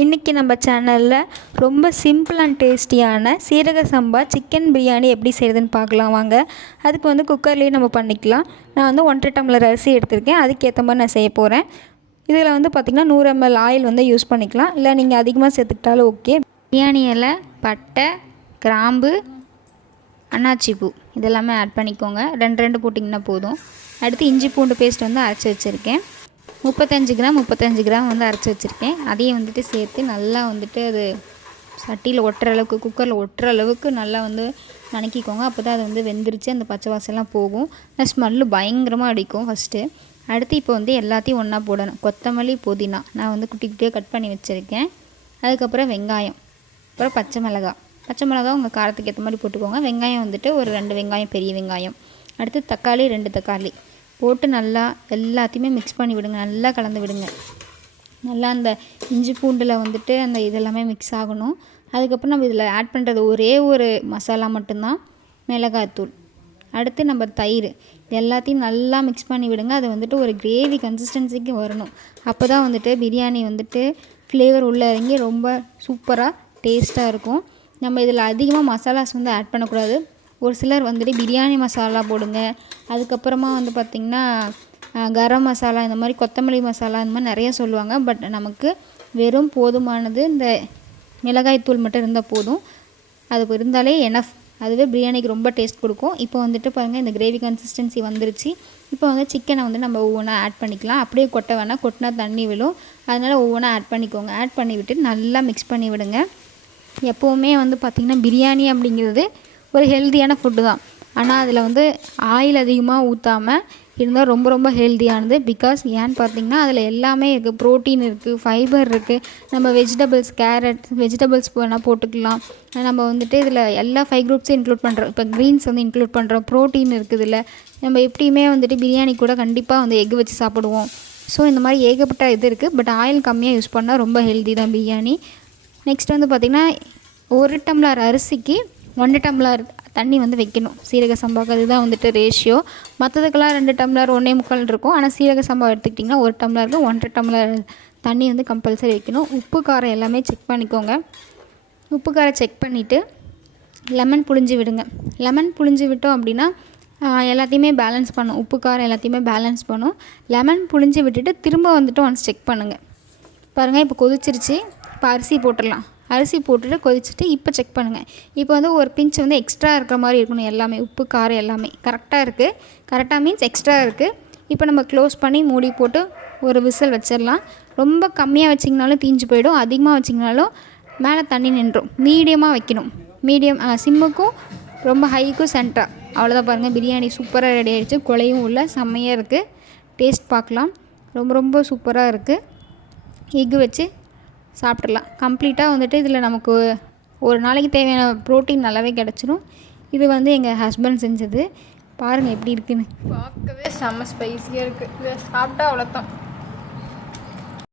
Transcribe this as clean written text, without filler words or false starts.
இன்றைக்கி நம்ம சேனலில் ரொம்ப சிம்பிள் அண்ட் டேஸ்டியான சீரக சம்பா சிக்கன் பிரியாணி எப்படி செய்கிறதுன்னு பார்க்கலாம் வாங்க. அதுக்கு வந்து குக்கர்லேயே நம்ம பண்ணிக்கலாம். நான் வந்து 1.5 டம்ளர் அரிசி எடுத்திருக்கேன். அதுக்கேற்ற மாதிரி நான் செய்ய போகிறேன். இதில் வந்து பார்த்திங்கன்னா 100 ml ஆயில் வந்து யூஸ் பண்ணிக்கலாம். இல்லை நீங்கள் அதிகமாக சேர்த்துக்கிட்டாலும் ஓகே. பிரியாணி இலை, பட்டை, கிராம்பு, அன்னாச்சி பூ இதெல்லாமே ஆட் பண்ணிக்கோங்க. 2 போட்டிங்கன்னா போதும். அடுத்து இஞ்சி பூண்டு பேஸ்ட் வந்து அரைச்சி வச்சுருக்கேன். 35 கிராம் வந்து அரைச்சி வச்சுருக்கேன். அதையும் வந்துட்டு சேர்த்து நல்லா வந்துட்டு அது சட்டியில் ஒட்டுற அளவுக்கு, குக்கரில் ஒட்டுற அளவுக்கு நல்லா வந்து நனக்கிக்கோங்க. அப்போ தான் அது வந்து வெந்துருச்சு, அந்த பச்சை வாசம்லாம் போகும். ஸ்மெல்லு பயங்கரமாக அடிக்கும் ஃபஸ்ட்டு. அடுத்து இப்போ வந்து எல்லாத்தையும் ஒன்றா போடணும். கொத்தமல்லி, புதினா நான் வந்து குட்டி குட்டியாக கட் பண்ணி வச்சுருக்கேன். அதுக்கப்புறம் வெங்காயம், அப்புறம் பச்சை மிளகா உங்கள் காரத்துக்கு ஏற்ற மாதிரி போட்டுக்கோங்க. வெங்காயம் வந்துட்டு ஒரு 2 வெங்காயம், பெரிய வெங்காயம். அடுத்து தக்காளி 2 தக்காளி போட்டு நல்லா எல்லாத்தையுமே மிக்ஸ் பண்ணி விடுங்க. நல்லா கலந்து விடுங்க. நல்லா அந்த இஞ்சி பூண்டில் வந்துட்டு அந்த இதெல்லாமே மிக்ஸ் ஆகணும். அதுக்கப்புறம் நம்ம இதில் ஆட் பண்ணுறது ஒரே ஒரு மசாலா மட்டும்தான், மிளகாய்த்தூள். அடுத்து நம்ம தயிர் எல்லாத்தையும் நல்லா மிக்ஸ் பண்ணி விடுங்க. அது வந்துட்டு ஒரு கிரேவி கன்சிஸ்டன்சிக்கு வரணும். அப்போ தான் வந்துட்டு பிரியாணி வந்துட்டு ஃப்ளேவர் உள்ளே இறங்கி ரொம்ப சூப்பராக டேஸ்ட்டாக இருக்கும். நம்ம இதில் அதிகமாக மசாலாஸ் வந்து ஆட் பண்ணக்கூடாது. ஒரு சிலர் வந்துட்டு பிரியாணி மசாலா போடுங்க, அதுக்கப்புறமா வந்து பார்த்திங்கன்னா கரம் மசாலா, இந்த மாதிரி கொத்தமல்லி மசாலா, இந்த மாதிரி நிறைய சொல்லுவாங்க. பட் நமக்கு வெறும் போதுமானது இந்த மிளகாய்த்தூள் மட்டும் இருந்தால் போதும். அது இருந்தாலே எனஃப். அதுவே பிரியாணிக்கு ரொம்ப டேஸ்ட் கொடுக்கும். இப்போ வந்துட்டு பாருங்கள், இந்த கிரேவி கன்சிஸ்டன்சி வந்துருச்சு. இப்போ வந்து சிக்கனை வந்து நம்ம ஒவ்வொன்றா ஆட் பண்ணிக்கலாம். அப்படியே கொட்ட வேணால், கொட்டினா தண்ணி விழும். அதனால் ஒவ்வொன்றா ஆட் பண்ணிக்கோங்க. ஆட் பண்ணி விட்டு நல்லா மிக்ஸ் பண்ணி விடுங்க. எப்போவுமே வந்து பார்த்திங்கன்னா பிரியாணி அப்படிங்கிறது ஒரு ஹெல்த்தியான ஃபுட்டு தான். ஆனால் அதில் வந்து ஆயில் அதிகமாக ஊற்றாமல் இருந்தால் ரொம்ப ரொம்ப ஹெல்த்தியானது. பிகாஸ் ஏன்னு பார்த்திங்கன்னா அதில் எல்லாமே இருக்குது. ப்ரோட்டீன் இருக்குது, ஃபைபர் இருக்குது. நம்ம வெஜிடபிள்ஸ், கேரட் வெஜிடபிள்ஸ் வேணால் போட்டுக்கலாம். நம்ம வந்துட்டு இதில் எல்லா 5 குரூப்ஸும் இன்க்ளூட் பண்ணுறோம். இப்போ க்ரீன்ஸ் வந்து இன்க்ளூட் பண்ணுறோம். ப்ரோட்டீன் இருக்குது இதில். நம்ம எப்படியுமே வந்துட்டு பிரியாணி கூட கண்டிப்பாக வந்து எக் வச்சு சாப்பிடுவோம். ஸோ இந்த மாதிரி ஏகப்பட்ட இது இருக்குது. பட் ஆயில் கம்மியாக யூஸ் பண்ணால் ரொம்ப ஹெல்த்தி தான் பிரியாணி. நெக்ஸ்ட் வந்து பார்த்திங்கன்னா 1 டம்ளர் அரிசிக்கு 1 டம்ளர் தண்ணி வந்து வைக்கணும். சீரக சம்பாவுக்கு அதுதான் வந்துட்டு ரேஷியோ. மற்றதுக்கெல்லாம் 2 டம்ளர் 1.25 இருக்கும். ஆனால் சீரக சம்பா எடுத்துக்கிட்டிங்கன்னா 1 டம்ளருக்கு 1.5 டம்ளர் தண்ணி வந்து கம்பல்சரி வைக்கணும். உப்பு காரம் எல்லாமே செக் பண்ணிக்கோங்க. உப்பு காரம் செக் பண்ணிவிட்டு லெமன் புழிஞ்சு விடுங்க. லெமன் புழிஞ்சு விட்டோம் அப்படின்னா எல்லாத்தையுமே பேலன்ஸ் பண்ணும். உப்பு காரம் எல்லாத்தையுமே பேலன்ஸ் பண்ணும். லெமன் புழிஞ்சு விட்டுட்டு திரும்ப வந்துட்டு ஒன்ஸ் செக் பண்ணுங்கள். பாருங்கள், இப்போ கொதிச்சிருச்சு. இப்போ அரிசி போட்டுடலாம். அரிசி போட்டுட்டு கொதிச்சுட்டு இப்போ செக் பண்ணுங்கள். இப்போ வந்து ஒரு பிஞ்ச் வந்து எக்ஸ்ட்ரா இருக்கிற மாதிரி இருக்கணும். எல்லாமே உப்பு காரம் எல்லாமே கரெக்டாக இருக்குது. கரெக்டாக மீன்ஸ் எக்ஸ்ட்ரா இருக்குது. இப்போ நம்ம க்ளோஸ் பண்ணி மூடி போட்டு ஒரு விசில் வச்சிடலாம். ரொம்ப கம்மியாக வச்சிங்கனாலும் தீஞ்சு போயிடும். அதிகமாக வச்சிங்கனாலும் மேலே தண்ணி நின்றும். மீடியமாக வைக்கணும். மீடியம் சிம்முக்கும் ரொம்ப ஹைக்கும் சென்டராக. அவ்வளோதான். பாருங்கள், பிரியாணி சூப்பராக ரெடி ஆகிடுச்சு. குழையும் உள்ள செம்மையாக இருக்குது. டேஸ்ட் பார்க்கலாம். ரொம்ப ரொம்ப சூப்பராக இருக்குது. எக்கு வச்சு சாப்பிட்றலாம். கம்ப்ளீட்டாக வந்துட்டு இதில் நமக்கு ஒரு நாளைக்கு தேவையான ப்ரோட்டீன் நல்லாவே கிடச்சிரும். இது வந்து எங்கள் ஹஸ்பண்ட் செஞ்சது. பாருங்கள் எப்படி இருக்குன்னு. பார்க்கவே செம்ம ஸ்பைஸியாக இருக்குது. இதை சாப்பிட்டா அவ்வளோதான்.